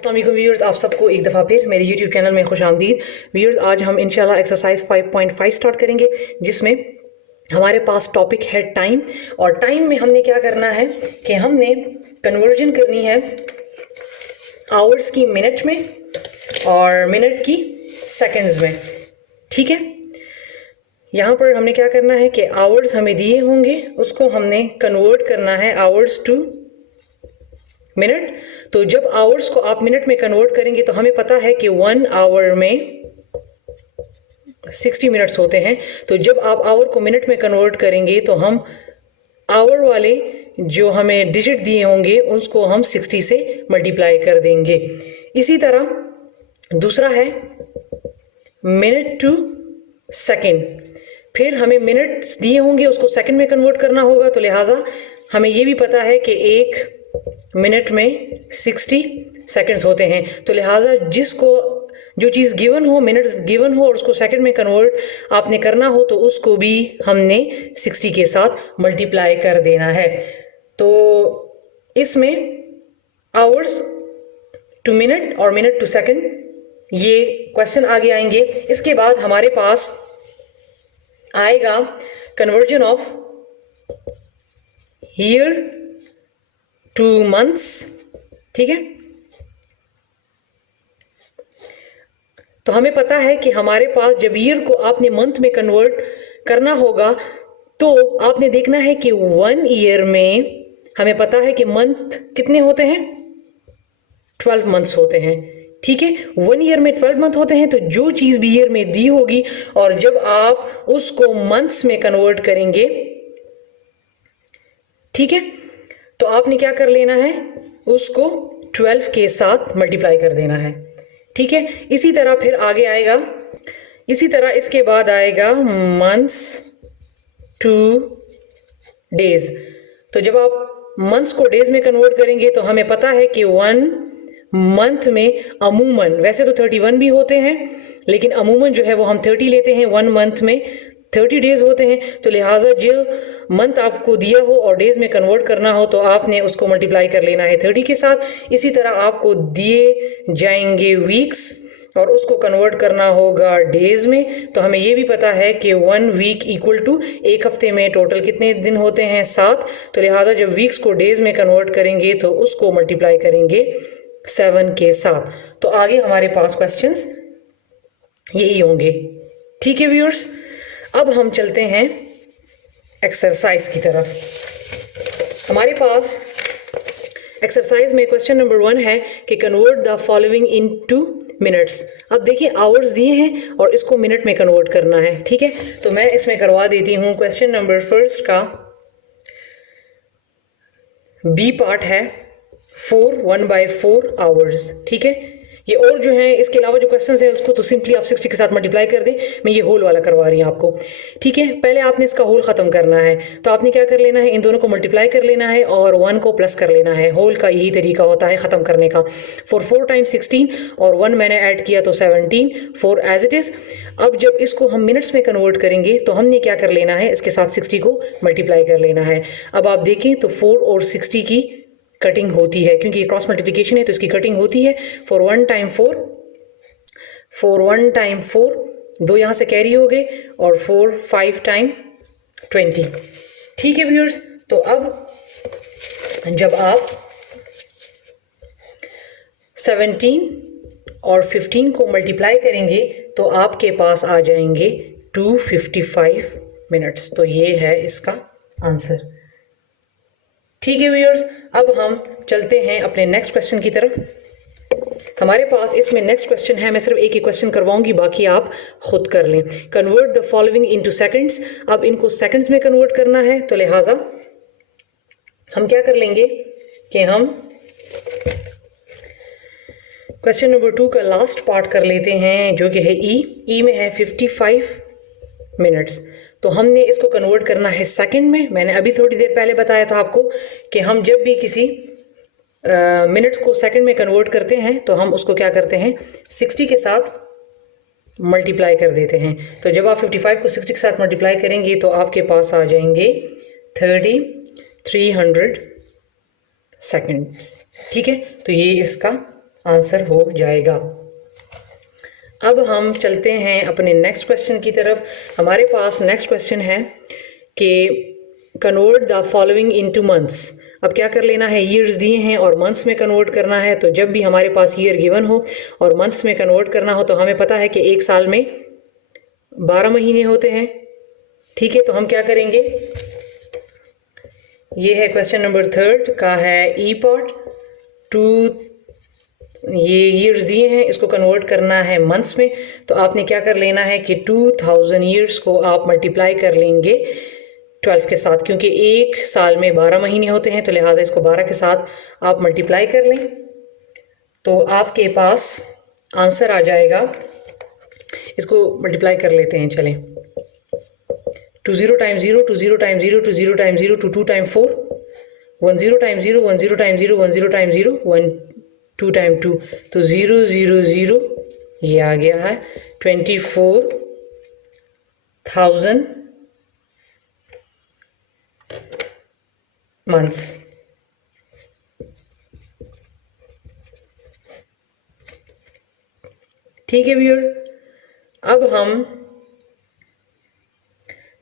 अस्सलाम वालेकुम व्यूअर्स, आप सबको एक दफ़ा फिर मेरे YouTube चैनल में खुश आमदीद। व्यूअर्स, आज हम इंशाल्लाह एक्सरसाइज 5.5 स्टार्ट करेंगे, जिसमें हमारे पास टॉपिक है टाइम। और टाइम में हमने क्या करना है कि हमने कन्वर्जन करनी है आवर्स की मिनट में और मिनट की सेकंड्स में। ठीक है, यहाँ पर हमने क्या करना है कि आवर्स हमें दिए होंगे, उसको हमने कन्वर्ट करना है आवर्स टू मिनट। तो जब आवर्स को आप मिनट में कन्वर्ट करेंगे तो हमें पता है कि 1 आवर में 60 मिनट्स होते हैं। तो जब आप आवर को मिनट में कन्वर्ट करेंगे तो हम आवर वाले जो हमें डिजिट दिए होंगे उसको हम 60 से मल्टीप्लाई कर देंगे। इसी तरह दूसरा है मिनट टू सेकेंड। फिर हमें मिनट्स दिए होंगे, उसको सेकंड में कन्वर्ट करना होगा। तो लिहाजा हमें ये भी पता है कि एक मिनट में 60 सेकंड्स होते हैं। तो लिहाजा जिसको जो चीज़ गिवन हो, मिनट्स गिवन हो और उसको सेकंड में कन्वर्ट आपने करना हो तो उसको भी हमने 60 के साथ मल्टीप्लाई कर देना है। तो इसमें आवर्स टू मिनट और मिनट टू सेकंड ये क्वेश्चन आगे आएंगे। इसके बाद हमारे पास आएगा conversion of year two months. ठीक है, तो हमें पता है कि हमारे पास जब ईयर को आपने मंथ में कन्वर्ट करना होगा तो आपने देखना है कि 1 ईयर में हमें पता है कि मंथ कितने होते हैं, 12 मंथ्स होते हैं। ठीक है, 1 ईयर में 12 मंथ होते हैं। तो जो चीज़ भी ईयर में दी होगी और जब आप उसको मंथ्स में कन्वर्ट करेंगे, ठीक है, तो आपने क्या कर लेना है, उसको 12 के साथ मल्टीप्लाई कर देना है। ठीक है, इसी तरह फिर आगे आएगा, इसी तरह इसके बाद आएगा मंथ्स टू डेज। तो जब आप मंथ्स को डेज में कन्वर्ट करेंगे तो हमें पता है कि 1 मंथ में अमूमन, वैसे तो 31 भी होते हैं लेकिन अमूमन जो है वो हम 30 लेते हैं। 1 मंथ में 30 डेज होते हैं। तो लिहाजा जो मंथ आपको दिया हो और डेज में कन्वर्ट करना हो तो आपने उसको मल्टीप्लाई कर लेना है 30 के साथ। इसी तरह आपको दिए जाएंगे वीक्स और उसको कन्वर्ट करना होगा डेज में। तो हमें ये भी पता है कि 1 वीक इक्वल टू एक हफ्ते में टोटल कितने दिन होते हैं, 7। तो लिहाजा जब वीक्स को डेज में कन्वर्ट करेंगे तो उसको मल्टीप्लाई करेंगे 7 के साथ। तो आगे हमारे पास क्वेश्चंस यही होंगे। ठीक है व्यूअर्स, अब हम चलते हैं एक्सरसाइज की तरफ। हमारे पास एक्सरसाइज में क्वेश्चन नंबर 1 है कि convert the following into minutes. अब देखिए आवर्स दिए हैं और इसको मिनट में कन्वर्ट करना है। ठीक है, तो मैं इसमें करवा देती हूँ। क्वेश्चन नंबर 1 का बी पार्ट है 1/4 आवर्स। ठीक है, ये और जो है इसके अलावा जो क्वेश्चन है उसको तो सिंपली आप 60 के साथ मल्टीप्लाई कर दें। मैं ये होल वाला करवा रही हूँ आपको। ठीक है, पहले आपने इसका होल ख़त्म करना है। तो आपने क्या कर लेना है, इन दोनों को मल्टीप्लाई कर लेना है और 1 को प्लस कर लेना है। होल का यही तरीका होता है ख़त्म करने का। 4 टाइम्स 16 और 1 मैंने ऐड किया तो 17, 4 एज इट इज़। अब जब इसको हम मिनट्स में कन्वर्ट करेंगे तो हमने क्या कर लेना है, इसके साथ 60 को मल्टीप्लाई कर लेना है। अब आप देखें तो 4 और 60 की कटिंग होती है, क्योंकि ये क्रॉस मल्टीप्लिकेशन है तो इसकी कटिंग होती है। 4 1 टाइम 4, 4 1 टाइम 4, 2 यहाँ से कैरी हो गए और 4 5 टाइम 20। ठीक है व्यूअर्स, तो अब जब आप 17 और 15 को मल्टीप्लाई करेंगे तो आपके पास आ जाएंगे 255 मिनट्स। तो ये है इसका आंसर। ठीक है व्यूअर्स, अब हम चलते हैं अपने नेक्स्ट क्वेश्चन की तरफ। हमारे पास इसमें नेक्स्ट क्वेश्चन है, मैं सिर्फ एक ही क्वेश्चन करवाऊंगी, बाकी आप खुद कर लें। Convert the following into seconds. अब इनको सेकंड्स में कन्वर्ट करना है तो लिहाजा हम क्या कर लेंगे कि हम क्वेश्चन नंबर 2 का लास्ट पार्ट कर लेते हैं, जो कि है ई में है 55 मिनट्स। तो हमने इसको कन्वर्ट करना है सेकंड में। मैंने अभी थोड़ी देर पहले बताया था आपको कि हम जब भी किसी मिनट्स को सेकंड में कन्वर्ट करते हैं तो हम उसको क्या करते हैं, 60 के साथ मल्टीप्लाई कर देते हैं। तो जब आप 55 को 60 के साथ मल्टीप्लाई करेंगे तो आपके पास आ जाएंगे 300 सेकंड्स। ठीक है, तो ये इसका आंसर हो जाएगा। अब हम चलते हैं अपने नेक्स्ट क्वेश्चन की तरफ। हमारे पास नेक्स्ट क्वेश्चन है कि convert the following into months. अब क्या कर लेना है, ईयर्स दिए हैं और मंथ्स में कन्वर्ट करना है। तो जब भी हमारे पास ईयर गिवन हो और मंथ्स में कन्वर्ट करना हो तो हमें पता है कि एक साल में 12 महीने होते हैं। ठीक है, तो हम क्या करेंगे, ये है क्वेश्चन नंबर 3 का है ई पार्ट। टू ये ईयर्स दिए हैं, इसको कन्वर्ट करना है मंथ्स में। तो आपने क्या कर लेना है कि 2000 ईयर्स को आप मल्टीप्लाई कर लेंगे 12 के साथ, क्योंकि एक साल में 12 महीने होते हैं, तो लिहाजा इसको 12 के साथ आप मल्टीप्लाई कर लें तो आपके पास आंसर आ जाएगा। इसको मल्टीप्लाई कर लेते हैं, चलें। 20 times 0, 20 times 0, 20 times 0, 2 time 4, 10 times 0, 10 times 0, 10 times 0, 1 2 time 2, तो 0 0 0 ये आ गया है 24,000 मंथ्स। ठीक है व्यूअर, अब हम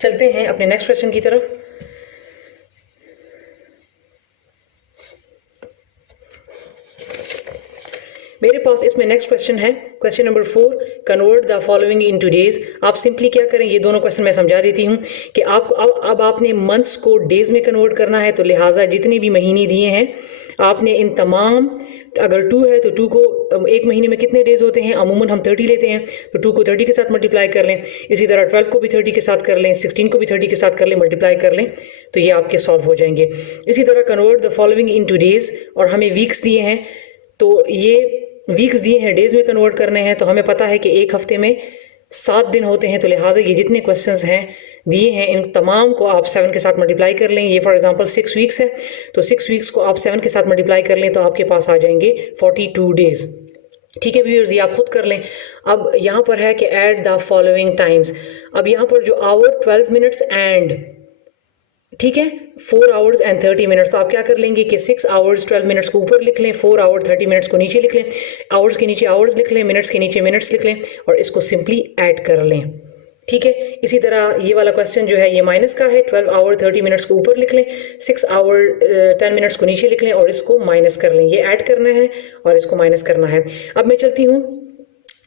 चलते हैं अपने नेक्स्ट क्वेश्चन की तरफ। मेरे पास इसमें नेक्स्ट क्वेश्चन है, question number 4, convert the following into days. आप सिंपली क्या करें, ये दोनों क्वेश्चन मैं समझा देती हूँ कि आपको अब आपने मंथ्स को डेज में कन्वर्ट करना है। तो लिहाजा जितने भी महीने दिए हैं आपने इन तमाम, अगर 2 है तो 2 को, एक महीने में कितने डेज होते हैं, अमूमन हम 30 लेते हैं, तो 2 को 30 के साथ मल्टीप्लाई कर लें। इसी तरह 12 को भी 30 के साथ कर लें, 16 को भी 30 के साथ कर लें, मल्टीप्लाई कर लें, तो ये आपके सॉल्व हो जाएंगे। इसी तरह convert the following into days, और हमें वीक्स दिए हैं, तो ये वीक्स दिए हैं डेज में कन्वर्ट करने हैं। तो हमें पता है कि एक हफ्ते में 7 दिन होते हैं, तो लिहाजा ये जितने क्वेश्चंस हैं दिए हैं इन तमाम को आप 7 के साथ मल्टीप्लाई कर लें। ये फॉर एग्जांपल 6 वीक्स है, तो 6 वीक्स को आप 7 के साथ मल्टीप्लाई कर लें तो आपके पास आ जाएंगे 42 डेज। ठीक है व्यूअर्स, ये आप खुद कर लें। अब यहाँ पर है कि ऐड द फॉलोइंग टाइम्स। अब यहाँ पर जो आवर 12 मिनट्स एंड, ठीक है, 4 आवर्स एंड 30 मिनट्स, तो आप क्या कर लेंगे कि 6 आवर्स 12 मिनट्स को ऊपर लिख लें, 4 आवर 30 मिनट्स को नीचे लिख लें, आवर्स के नीचे आवर्स लिख लें, मिनट्स के नीचे मिनट्स लिख लें और इसको सिंपली ऐड कर लें। ठीक है, इसी तरह ये वाला क्वेश्चन जो है ये माइनस का है, 12 आवर 30 मिनट्स को ऊपर लिख लें, 6 आवर 10 मिनट्स को नीचे लिख लें और इसको माइनस कर लें। ये ऐड करना है और इसको माइनस करना है। अब मैं चलती हूँ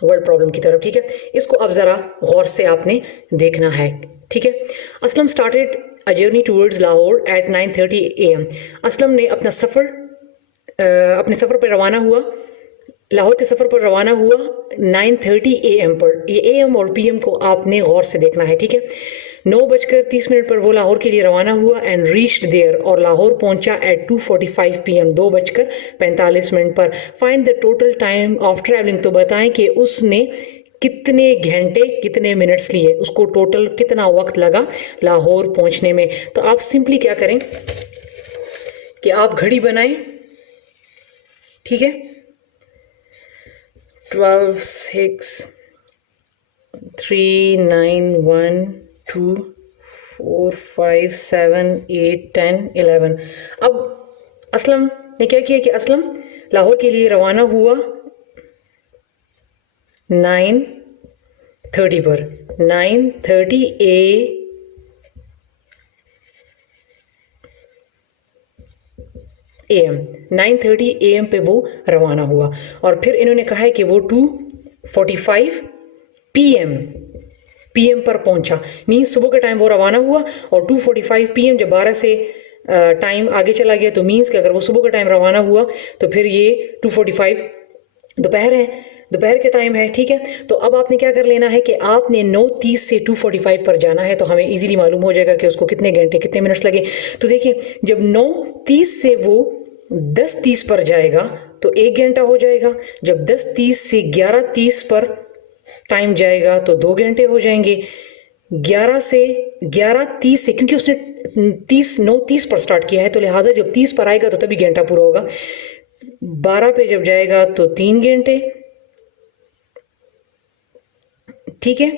वर्ड प्रॉब्लम की तरफ। ठीक है, इसको अब ज़रा गौर से आपने देखना है। ठीक है, Aslam started a journey towards Lahore at 9:30 AM। Aslam ने अपने सफ़र पर रवाना हुआ, लाहौर के सफ़र पर रवाना हुआ 9:30 AM पर। ये AM और PM को आपने गौर से देखना है। ठीक है, 9:30 पर वो लाहौर के लिए रवाना हुआ एंड रीच्ड देयर, और लाहौर पहुंचा एट 2:45 PM, 2:45 पर। Find the total time of travelling, तो बताएं कि उसने कितने घंटे कितने मिनट्स लिए, उसको टोटल कितना वक्त लगा लाहौर पहुंचने में। तो आप सिंपली क्या करें कि आप घड़ी बनाएं। ठीक है, 12 6 3 9 1 2 4 5 7 8 10 11। अब असलम ने क्या किया कि असलम लाहौर के लिए रवाना हुआ 9:30 पर, 9:30 AM, 9:30 AM पे वो रवाना हुआ और फिर इन्होंने कहा है कि वो 2:45 PM पर पहुंचा। मीन्स सुबह का टाइम वो रवाना हुआ और 2:45 PM, जब 12 से टाइम आगे चला गया तो मीन्स कि अगर वो सुबह का टाइम रवाना हुआ तो फिर ये 2:45 दोपहर है, दोपहर के टाइम है। ठीक है, तो अब आपने क्या कर लेना है कि आपने 9:30 से 2:45 पर जाना है, तो हमें इजीली मालूम हो जाएगा कि उसको कितने घंटे कितने मिनट्स लगे। तो देखिए, जब 9:30 से वो 10:30 पर जाएगा तो 1 घंटा हो जाएगा। जब 10:30 से 11:30 पर टाइम जाएगा तो 2 घंटे हो जाएंगे। 11:30 से, क्योंकि उसने 9:30 पर स्टार्ट किया है तो लिहाजा जब 30 पर आएगा तो तभी घंटा पूरा होगा। 12 पे जब जाएगा तो 3 घंटे। ठीक है,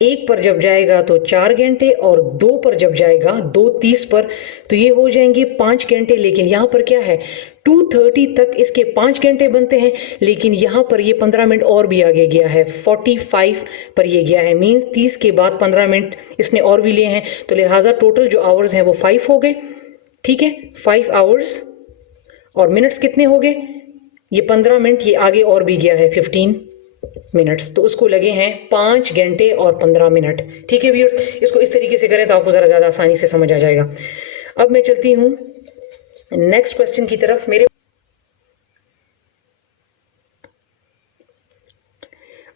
1 पर जब जाएगा तो 4 घंटे, और 2 पर जब जाएगा 2:30 पर तो ये हो जाएंगे 5 घंटे। लेकिन यहाँ पर क्या है, 2:30 तक इसके 5 घंटे बनते हैं, लेकिन यहाँ पर ये 15 मिनट और भी आगे गया है, 45 पर ये गया है। मीन्स 30 के बाद 15 मिनट इसने और भी लिए हैं, तो लिहाजा टोटल जो आवर्स हैं वो 5 हो गए। ठीक है, 5 आवर्स, और मिनट्स कितने हो गए, ये 15 मिनट, ये आगे और भी गया है 15 मिनट्स, तो उसको लगे हैं 5 घंटे और 15 मिनट। ठीक है व्यूअर्स, इसको इस तरीके से करें तो आपको ज़रा ज़्यादा आसानी से समझ आ जाएगा। अब मैं चलती हूँ नेक्स्ट क्वेश्चन की तरफ।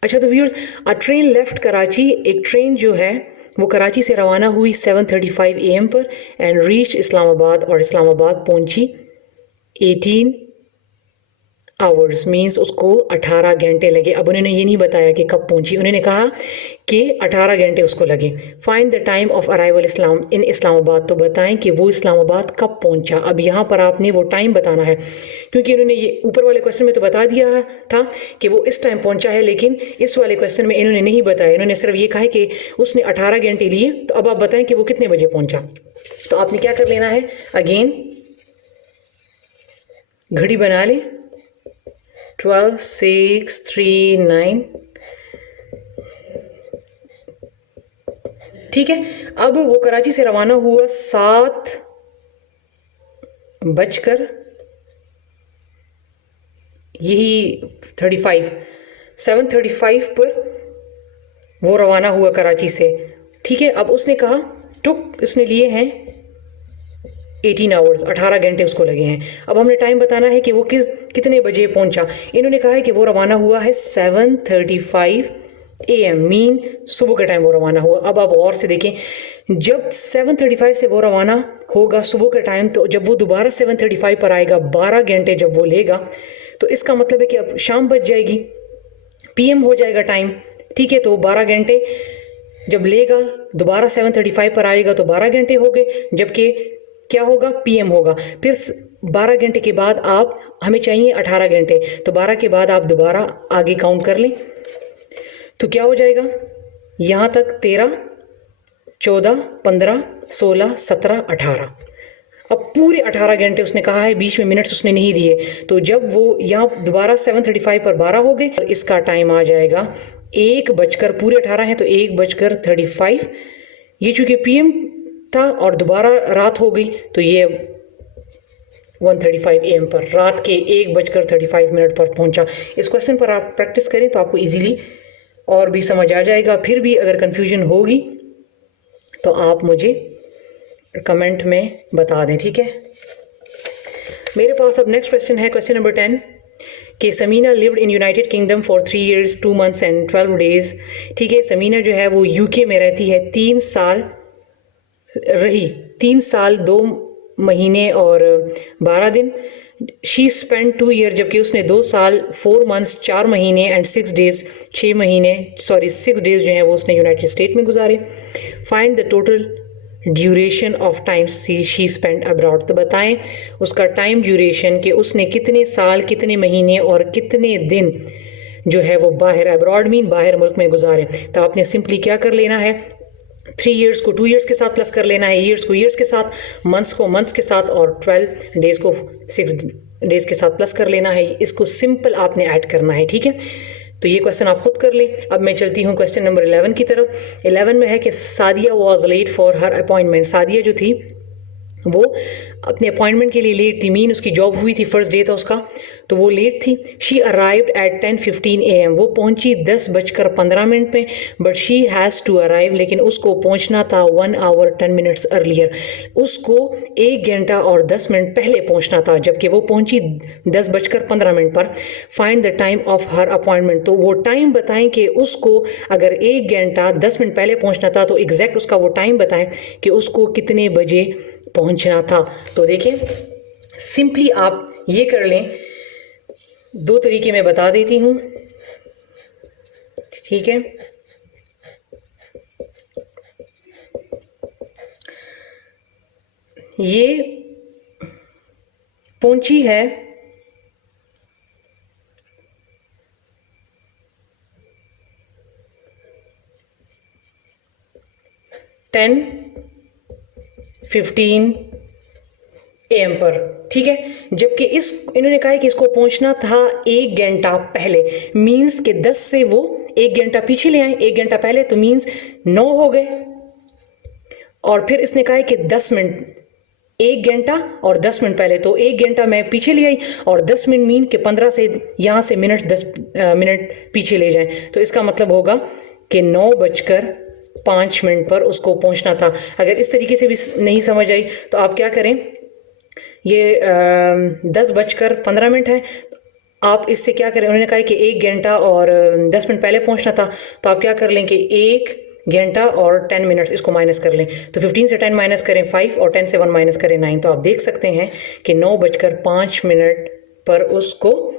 अच्छा, तो व्यूअर्स, अ ट्रेन लेफ्ट कराची, एक ट्रेन जो है वो कराची से रवाना हुई 7:35 AM पर एंड रीच इस्लामाबाद, और इस्लामाबाद पहुंची 18 आवर्स, मीन्स उसको 18 घंटे लगे। अब उन्होंने ये नहीं बताया कि कब पहुंची, उन्होंने कहा कि 18 घंटे उसको लगे। Find the time of arrival इन इस्लामाबाद, तो बताएं कि वो इस्लामाबाद कब पहुंचा। अब यहाँ पर आपने वो टाइम बताना है, क्योंकि उन्होंने ये ऊपर वाले क्वेश्चन में तो बता दिया था कि वो इस टाइम पहुंचा है, लेकिन इस वाले क्वेश्चन में इन्होंने नहीं बताया। इन्होंने सिर्फ ये कहा है कि उसने 18 घंटे लिए। तो अब आप बताएं कि वो कितने बजे पहुंचा। तो आपने क्या कर लेना है, अगेन घड़ी बना लें, 12, 6, 3, 9। ठीक है, अब वो कराची से रवाना हुआ 7:35, यही 35, 7:35 पर वो रवाना हुआ कराची से। ठीक है, अब उसने कहा इसने लिए हैं 18 आवर्स, 18 घंटे उसको लगे हैं। अब हमने टाइम बताना है कि वो कितने बजे पहुंचा। इन्होंने कहा है कि वो रवाना हुआ है 7:35 AM, मीन सुबह का टाइम वो रवाना हुआ। अब आप गौर से देखें, जब 7:35 से वो रवाना होगा सुबह का टाइम, तो जब वो दोबारा 7:35 पर आएगा, 12 घंटे जब वो लेगा, तो इसका मतलब है कि अब शाम बच जाएगी, PM हो जाएगा टाइम। ठीक है, तो 12 घंटे जब लेगा, दोबारा 7:35 पर आएगा तो 12 घंटे हो गए, जबकि क्या होगा, PM होगा। फिर 12 घंटे के बाद आप, हमें चाहिए 18 घंटे, तो 12 के बाद आप दोबारा आगे काउंट कर लें, तो क्या हो जाएगा, यहाँ तक 13, 14, 15, 16, 17, 18। अब पूरे 18 घंटे उसने कहा है, बीच में मिनट्स उसने नहीं दिए। तो जब वो यहाँ दोबारा 7:35 पर 12 हो गए, इसका टाइम आ जाएगा 1 बजकर, पूरे 18 हैं तो 1:35। ये चूंकि PM था और दोबारा रात हो गई, तो ये 1:35 AM पर, रात के 1:35 पर पहुंचा। इस क्वेश्चन पर आप प्रैक्टिस करें तो आपको इजीली और भी समझ आ जाएगा। फिर भी अगर कंफ्यूजन होगी तो आप मुझे कमेंट में बता दें। ठीक है, मेरे पास अब नेक्स्ट क्वेश्चन है, क्वेश्चन नंबर 10, कि Samina lived in United Kingdom for 3 years 2 months and 12 days। ठीक है, समीना जो है वो UK में रहती है, 3 साल रही, 3 साल 2 महीने और 12 दिन। शी स्पेंड 2 year, जबकि उसने 2 साल 4 months 4 महीने एंड 6 days 6 महीने 6 days जो हैं वो उसने यूनाइटेड स्टेट में गुजारे। Find the total duration of time she spend abroad, तो बताएं उसका टाइम ड्यूरेशन, कि उसने कितने साल, कितने महीने और कितने दिन जो है वो बाहर, अब्रॉड मीन बाहर मुल्क में गुजारे। तो आपने सिंपली क्या कर लेना है, 3 years को 2 years के साथ प्लस कर लेना है, ईयर्स को ईयर्स के साथ, मंथ्स को मंथ्स के साथ, और 12 डेज को 6 डेज के साथ प्लस कर लेना है। इसको सिंपल आपने ऐड करना है। ठीक है, तो ये क्वेश्चन आप खुद कर लें। अब मैं चलती हूँ क्वेश्चन नंबर 11 की तरफ। 11 में है कि Sadia was late for her appointment. Sadia जो थी वो अपने अपॉइंटमेंट के लिए लेट थी, मीन उसकी जॉब हुई थी, फर्स्ट डे था उसका, तो वो लेट थी। शी अराइव्ड एट 10:15 AM, वो पहुंची 10:15 में, but she has to arrive, लेकिन उसको पहुंचना था 1 hour 10 minutes अर्लियर, उसको 1 घंटा और 10 मिनट पहले पहुंचना था, जबकि वो पहुंची 10:15 पर। Find the time of her appointment, तो वो टाइम बताएं कि उसको अगर 1 घंटा 10 मिनट पहले पहुंचना था तो एग्जैक्ट उसका वो टाइम बताएं कि उसको कितने बजे पहुंचना था। तो देखें, सिंपली आप ये कर लें, 2 तरीके मैं बता देती हूँ। ठीक है, ये पहुंची है 10:15 AM पर, ठीक है। जबकि इन्होंने कहा है कि इसको पहुंचना था 1 घंटा पहले, मीन्स के 10 से वो 1 घंटा पीछे ले आए, 1 घंटा पहले, तो मीन्स 9 हो गए। और फिर इसने कहा है कि 10 मिनट, 1 घंटा और 10 मिनट पहले, तो 1 घंटा मैं पीछे ले आई और 10 मिनट मीन के 15 से यहाँ से मिनट 10 मिनट पीछे ले जाएं, तो इसका मतलब होगा कि 9:05 पर उसको पहुँचना था। अगर इस तरीके से भी नहीं समझ आई तो आप क्या करें, ये 10:15 है, आप इससे क्या करें, उन्होंने कहा है कि 1 घंटा और 10 मिनट पहले पहुँचना था, तो आप क्या कर लें कि 1 घंटा और 10 मिनट्स इसको माइनस कर लें, तो 15 से 10 माइनस करें 5 और 10 से 1 माइनस करें 9, तो आप देख सकते हैं कि 9:05 पर उसको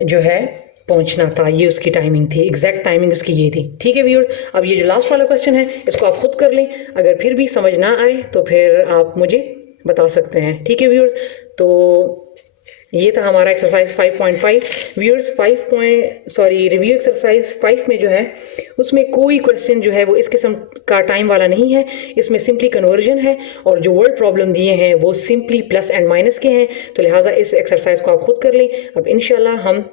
जो है पहुंचना था। ये उसकी टाइमिंग थी, एग्जैक्ट टाइमिंग उसकी ये थी, ठीक है व्यूअर्स। अब ये जो लास्ट वाला क्वेश्चन है इसको आप खुद कर लें, अगर फिर भी समझ ना आए तो फिर आप मुझे बता सकते हैं, ठीक है व्यूअर्स। तो ये था हमारा एक्सरसाइज 5.5 व्यूअर्स। रिव्यू एक्सरसाइज 5 में जो है उसमें कोई क्वेश्चन जो है वो इस किस्म का टाइम वाला नहीं है, इसमें सिंपली कन्वर्जन है और जो वर्ड प्रॉब्लम दिए हैं वो सिंपली प्लस एंड माइनस के हैं, तो लिहाजा इस एक्सरसाइज को आप खुद कर लें। अब इंशाल्लाह हम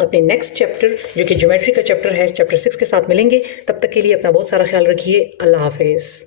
अपने नेक्स्ट चैप्टर जो कि ज्योमेट्री का चैप्टर है, चैप्टर 6 के साथ मिलेंगे। तब तक के लिए अपना बहुत सारा ख्याल रखिए। अल्लाह हाफिज़।